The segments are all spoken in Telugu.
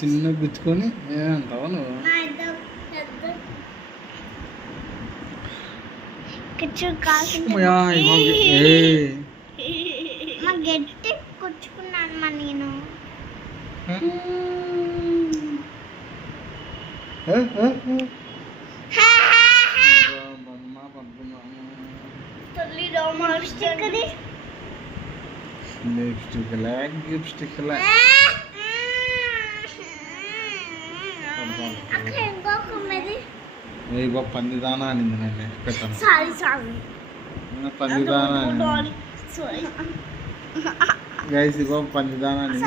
చిన్న గుచ్చుకొని ఏమంటావా నువ్వు? గట్టి కూర్చుకున్నాను మా నేను. పందిదానా అనింది నన్ను పెట్టాను. పందిదానా గైస్ ఇగో పందిదానా అనింది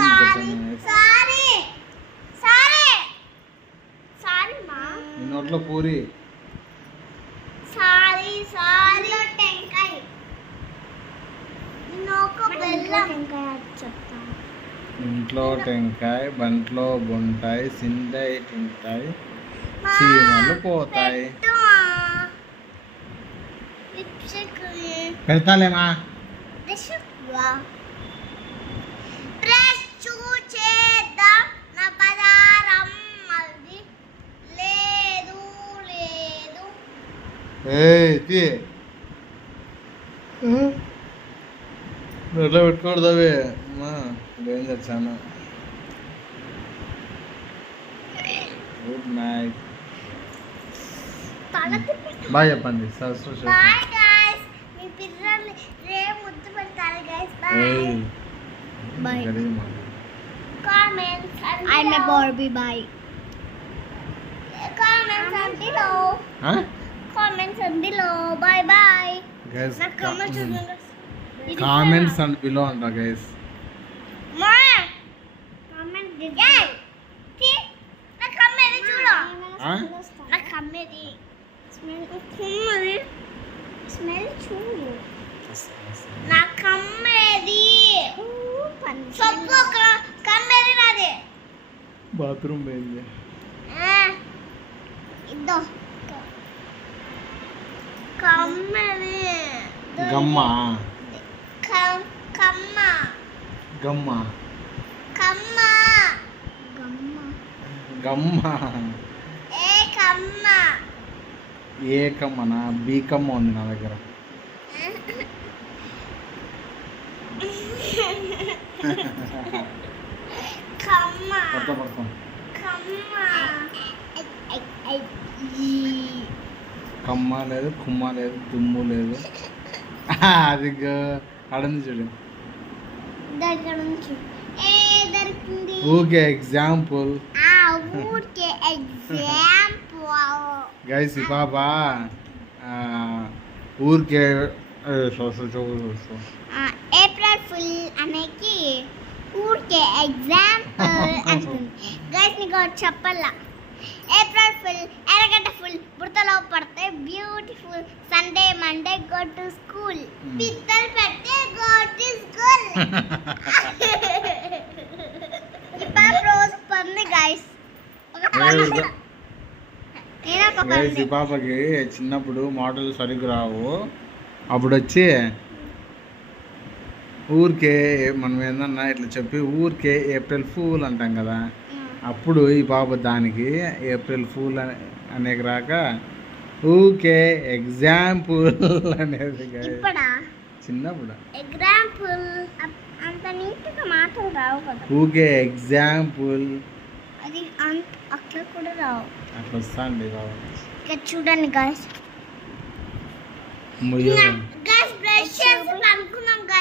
నీ నోట్లో పూరి. ఇంట్లో టెంకాయ బంట్లో బొంటాయి సిందై తింటాయి చీమలు పోతాయి. పెడతాలేమా? నోట్లో పెట్టుకోకూడదు అవి డేంజర్ చాలా. Good night. బాయ్ చెప్పండి. I'm a Barbie. Bye. Comments below. Comments below. Bye bye. Guys, comments and below anta guys. Ma. Comment did. See? Na kammedi chudo. Na kammedi. Smell chudu. Na kammedi. Soppo kammedi nade. Bathroom పోయింది. ఇద్దో కమ్మది. గమ్మ కమ్మ గమ్మ కమ్మ గమ్మ ఏ కమ్మ ఏ కమ్మనా? బీ కమ్మ ఉంది నా దగ్గర. కమ్మ కమ్మ లేదు కుమ్మ లేదు దుమ్ము లేదు. అది అడంది చూడు. ఊరికే ఎగ్జాంపుల్ గైస్ ఈ పాప ఊరికే ఏప్రిల్ ఫుల్ అనేది ఊరికే ఎగ్జాంపుల్ అంటుంది. గైస్ నీకు చెప్పాలా? ఏప్రిల్ ఫుల్ ఎర్రగడ్డ ఫుల్ బుడతలో పడితే beautiful Sunday Monday go to school పిత్తలు పెడితే గో టు స్కూల్. ఈ పాప రోజు పంది గైస్. ఈ పాపకి చిన్నప్పుడు మాటలు సరిగ్గా రావు. అప్పుడు వచ్చి ఊరికే మనం ఏందన్నా ఇట్లా చెప్పి ఊరికే ఏప్రిల్ ఫూల్ అంటాం కదా. అప్పుడు ఈ పాప దానికి ఏప్రిల్ ఫూల్ అనేక రాక ఊకే ఎగ్జాంపుల్ అనేది చిన్నప్పుడు ఎగ్జాంపుల్ అంత నీట్గా మాటలు రావు కదా. ఊకే ఎగ్జాంపుల్ అది అట్లా కూడా రావు. అట్లా వస్తాండి బాబు. ఇక్కడ చూడండి గాయస్. గాయస్ బ్రష్ చేసి